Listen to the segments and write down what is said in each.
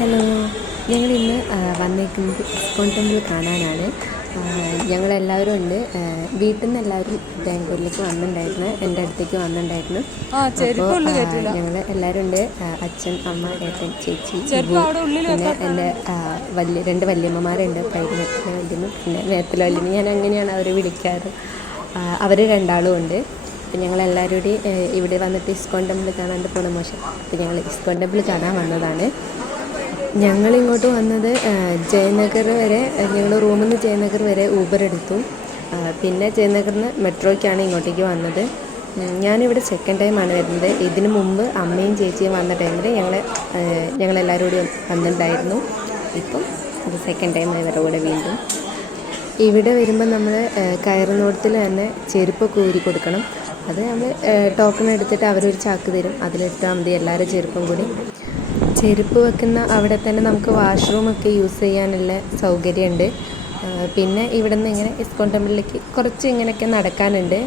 Hello, ഞങ്ങളിന്ന് വന്നേക്കുന്നത് ISKCON temple കാണാനാണ്. ഞങ്ങളെല്ലാവരും ഉണ്ട്. വീട്ടിൽ നിന്ന് എല്ലാവരും ബാംഗ്ലൂരിലേക്ക് വന്നിട്ടുണ്ടായിരുന്നു, എൻ്റെ അടുത്തേക്ക് വന്നിട്ടുണ്ടായിരുന്നു. അപ്പോൾ ഞങ്ങൾ എല്ലാവരും ഉണ്ട്. അച്ഛൻ, അമ്മ, ഏട്ടൻ, ചേച്ചി, പിന്നെ എൻ്റെ രണ്ട് വല്യമ്മമാരുണ്ട്. പ്രൈവറ്റിലെ വല്യമ്മ, പിന്നെ മേത്തിലെ വല്യമ്മ, ഞാൻ അങ്ങനെയാണ് അവരെ വിളിക്കാറ്. അവർ രണ്ടാളും ഉണ്ട്. അപ്പോൾ ഞങ്ങളെല്ലാവരും കൂടി ഇവിടെ വന്നിട്ട് ഇസ്കോൺ ടെമ്പിൾ കാണാണ്ട് പോകുന്ന മോശം. അപ്പോൾ ഞങ്ങൾ ഇസ്കോൺ ടെമ്പിൾ കാണാൻ വന്നതാണ്. ഞങ്ങളിങ്ങോട്ട് വന്നത് ജയനഗർ വരെ, ഞങ്ങൾ റൂമിൽ നിന്ന് ജയനഗർ വരെ ഊബർ എടുത്തു. പിന്നെ ജയനഗറിൽ നിന്ന് മെട്രോയ്ക്കാണ് ഇങ്ങോട്ടേക്ക് വന്നത്. ഞാനിവിടെ സെക്കൻഡ് ടൈമാണ് വരുന്നത്. ഇതിനു മുമ്പ് അമ്മയും ചേച്ചിയും വന്ന ടൈമിൽ ഞങ്ങളെല്ലാവരും കൂടി വന്നിട്ടുണ്ടായിരുന്നു. ഇപ്പം ഇത് സെക്കൻഡ് ടൈം ഇവരുടെ കൂടെ വീണ്ടും. ഇവിടെ വരുമ്പോൾ നമ്മൾ കയറുന്നിടത്തിൽ തന്നെ ചെരുപ്പ് ഊരി കൊടുക്കണം. അത് നമ്മൾ ടോക്കൺ എടുത്തിട്ട് അവരൊരു ചാക്ക് തരും, അതിലിട്ടാൽ മതി എല്ലാവരും ചെരുപ്പും കൂടി. ചെരുപ്പ് വെക്കുന്ന അവിടെ തന്നെ നമുക്ക് വാഷ്റൂമൊക്കെ യൂസ് ചെയ്യാനുള്ള സൗകര്യമുണ്ട്. പിന്നെ ഇവിടെ നിന്ന് ഇങ്ങനെ ഇസ്കോൺ ടെമ്പിളിലേക്ക് കുറച്ച് ഇങ്ങനെയൊക്കെ നടക്കാനുണ്ട്.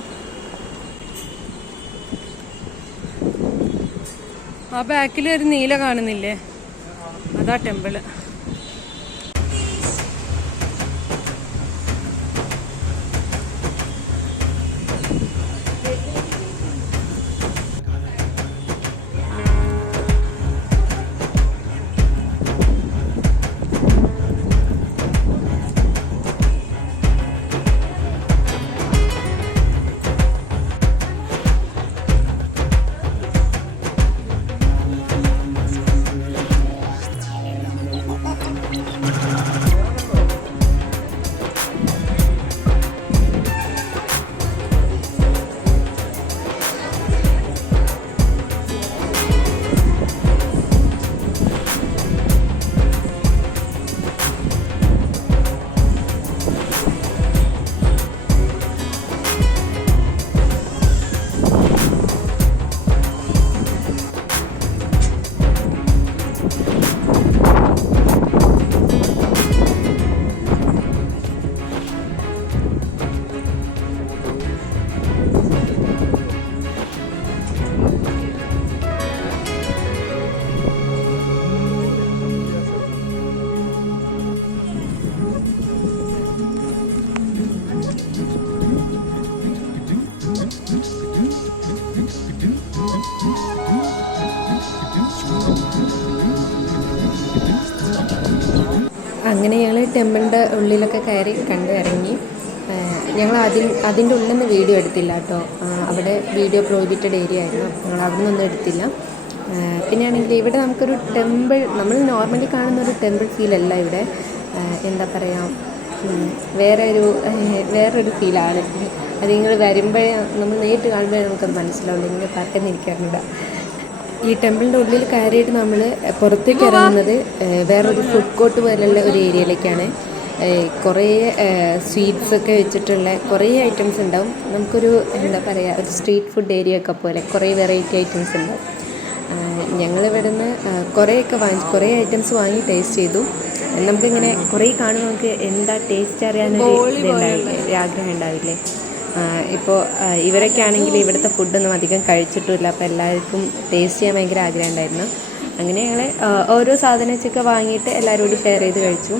ആ ബാക്കിൽ ഒരു നീല കാണുന്നില്ലേ, അതാ ടെമ്പിള്. അങ്ങനെ ഞങ്ങൾ ടെമ്പിളിൻ്റെ ഉള്ളിലൊക്കെ കയറി കണ്ട് ഇറങ്ങി. ഞങ്ങൾ അതിൻ്റെ ഉള്ളിൽ നിന്ന് വീഡിയോ എടുത്തില്ല കേട്ടോ. അവിടെ വീഡിയോ പ്രോഹിബിറ്റഡ് ഏരിയ ആയിരുന്നു, ഞങ്ങൾ അവിടെ നിന്നൊന്നും എടുത്തില്ല. പിന്നെ ആണെങ്കിൽ ഇവിടെ നമുക്കൊരു ടെമ്പിൾ, നമ്മൾ നോർമലി കാണുന്ന ഒരു ടെമ്പിൾ ഫീലല്ല ഇവിടെ. എന്താ പറയുക, വേറൊരു ഫീലാണ്. അത് നിങ്ങൾ വരുമ്പോഴേ, നമ്മൾ നേരിട്ട് കാണുമ്പോഴേ നമുക്കത് മനസ്സിലാവില്ല. ഇങ്ങനെ പറഞ്ഞിരിക്കാറുണ്ട്. ഈ ടെമ്പിളിൻ്റെ ഉള്ളിൽ കയറിയിട്ട് നമ്മൾ പുറത്തേക്ക് ഇറങ്ങുന്നത് വേറൊരു ഫുഡ് കോർട്ട് പോലുള്ള ഒരു ഏരിയയിലേക്കാണ്. കുറേ സ്വീറ്റ്സൊക്കെ വെച്ചിട്ടുള്ള കുറേ ഐറ്റംസ് ഉണ്ടാവും. നമുക്കൊരു എന്താ പറയുക, ഒരു സ്ട്രീറ്റ് ഫുഡ് ഏരിയ ഒക്കെ പോലെ കുറേ വെറൈറ്റി ഐറ്റംസ് ഉണ്ടാവും. ഞങ്ങളിവിടെ നിന്ന് കുറേ ഐറ്റംസ് വാങ്ങി ടേസ്റ്റ് ചെയ്തു. നമുക്കിങ്ങനെ കുറേ കാണുമ്പോൾ നമുക്ക് എന്താ ടേസ്റ്റ് അറിയാനൊരു ആഗ്രഹം ഉണ്ടാവില്ലേ. ഇപ്പോൾ ഇവരൊക്കെ ആണെങ്കിൽ ഇവിടുത്തെ ഫുഡൊന്നും അധികം കഴിച്ചിട്ടില്ല. അപ്പോൾ എല്ലാവർക്കും ടേസ്റ്റ് ചെയ്യാൻ ഭയങ്കര ആഗ്രഹം ഉണ്ടായിരുന്നു. അങ്ങനെ ഞങ്ങൾ ഓരോ സാധനം വെച്ചൊക്കെ വാങ്ങിയിട്ട് എല്ലാവരും കൂടി ഷെയർ ചെയ്ത് കഴിച്ചു.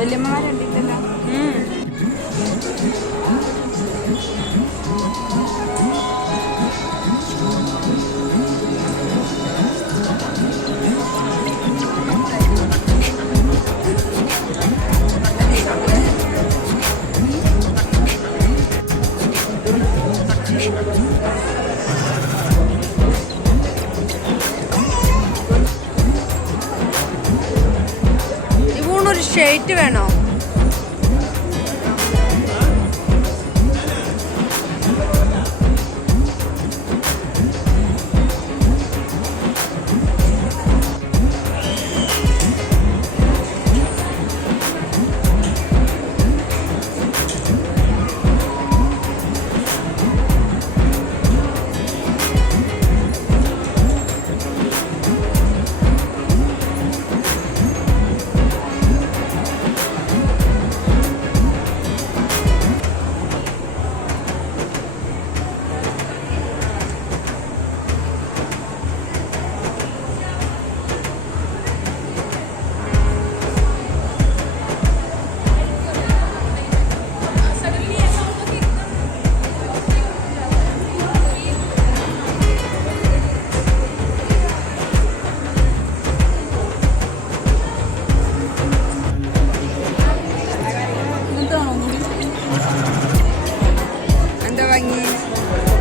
വല്യമ്മമാരുണ്ടല്ലോ. ഇവൂണൊരു ഷെയ്റ്റ് വേണോ?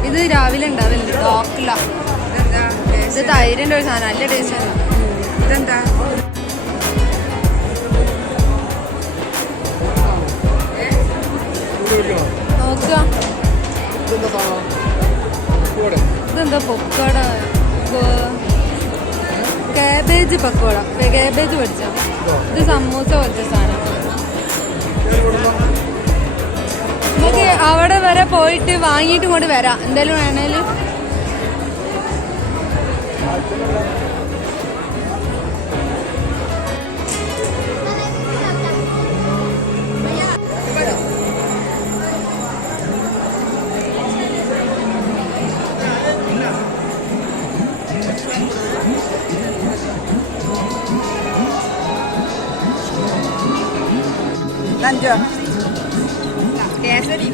ഇത് രാവിലെ ഉണ്ടാവില്ല ഡോക്കില. ഇത് തൈരിന്റെ ഒരു സാധനം, നല്ല ടേസ്റ്റ് ആണ്. ഇതെന്താ? നോക്കുക, ഇതെന്താ പൊക്കോട, കാബേജ് പക്കോട, കാബേജ് പൊടിച്ച. ഇത് സമൂസ പോലത്തെ സാധനം. നമുക്ക് അവിടെ വരെ പോയിട്ട് വാങ്ങിയിട്ട് ഇങ്ങോട്ട് വരാം എന്തായാലും വേണേല്. അഞ്ചോ കേസരി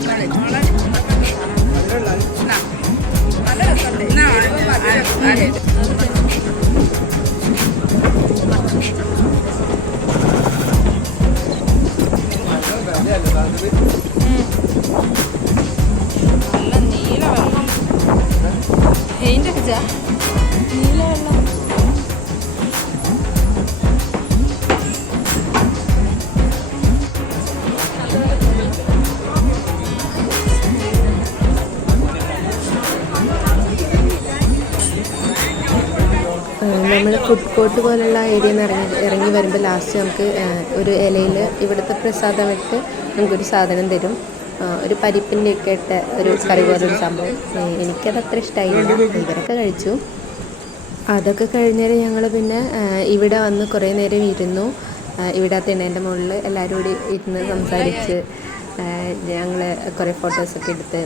നല്ല രസമുണ്ട്. നല്ല നീല വെള്ളം, പെയിന്റ് അടിച്ചാ നീല വെള്ളം. നമ്മൾ ഫുഡ് കോർട്ട് പോലുള്ള ഏരിയയിൽ നിന്ന് ഇറങ്ങി വരുമ്പോൾ ലാസ്റ്റ് നമുക്ക് ഒരു ഇലയിൽ ഇവിടുത്തെ പ്രസാദമായിട്ട് നമുക്കൊരു സാധനം തരും. ഒരു പരിപ്പിൻ്റെയൊക്കെ ഇട്ട ഒരു കറി പോലൊരു സംഭവം. എനിക്കത് അത്ര ഇഷ്ടമായില്ല, ഇവരൊക്കെ കഴിച്ചു. അതൊക്കെ കഴിഞ്ഞാൽ ഞങ്ങൾ പിന്നെ ഇവിടെ വന്ന് കുറേ നേരം ഇരുന്നു. ഇവിടെ ആ തിണ്ണേൻ്റെ മുകളിൽ എല്ലാവരും കൂടി ഇരുന്ന് സംസാരിച്ച് ഞങ്ങൾ കുറേ ഫോട്ടോസൊക്കെ എടുത്ത്.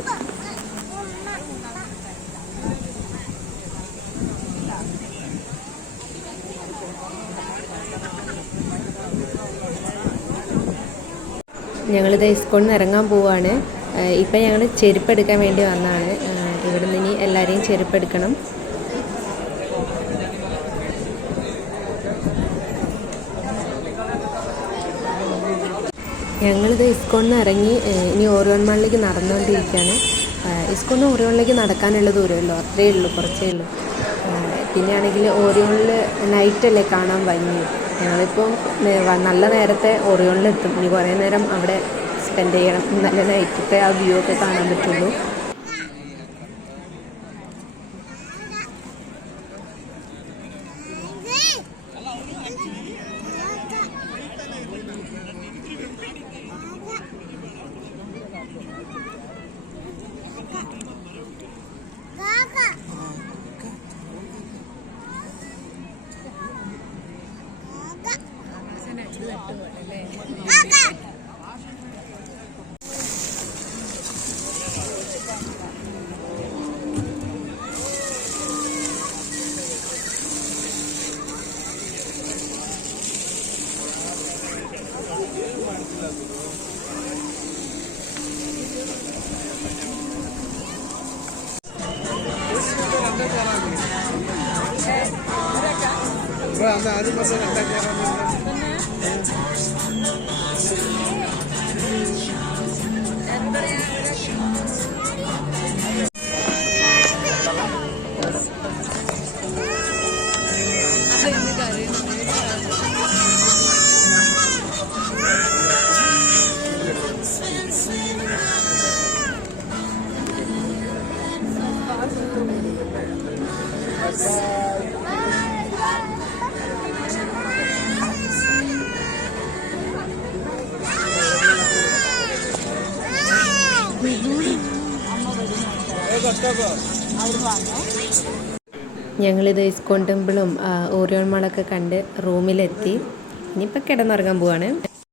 ഞങ്ങളിത് ഇസ്കോണിൽ നിന്ന് ഇറങ്ങാൻ പോവുകയാണ്. ഇപ്പം ഞങ്ങൾ ചെരുപ്പെടുക്കാൻ വേണ്ടി വന്നതാണ്. ഇവിടെ നിന്ന് ഇനി എല്ലാവരെയും ചെരുപ്പെടുക്കണം. ഞങ്ങളിത് ഇസ്കോണിൽ നിന്ന് ഇറങ്ങി ഇനി ഓറിയോൺ മാളിലേക്ക് നടന്നുകൊണ്ടിരിക്കുകയാണ്. ഇസ്കോണിൽ ഓറിയോണിലേക്ക് നടക്കാനുള്ള ദൂരമല്ലോ, അത്രയേ ഉള്ളൂ, കുറച്ചേ ഉള്ളൂ. പിന്നെയാണെങ്കിൽ ഓറിയോണിൽ നൈറ്റല്ലേ കാണാൻ ഭംഗി. ഞങ്ങളിപ്പോൾ നല്ല നേരത്തെ ഓറിയോണിലെത്തും. ഇനി കുറേ നേരം അവിടെ സ്പെൻഡ് ചെയ്യണം, നല്ല നൈറ്റത്തെ ആ വ്യൂ ഒക്കെ കാണാൻ പറ്റുള്ളൂ. ഞങ്ങളിത് ഇസ്കോൺ ടെമ്പിളും ഓറിയോൺ മാളൊക്കെ കണ്ട് റൂമിലെത്തി. ഇനിയിപ്പോൾ കിടന്നുറങ്ങാൻ പോവാണ്.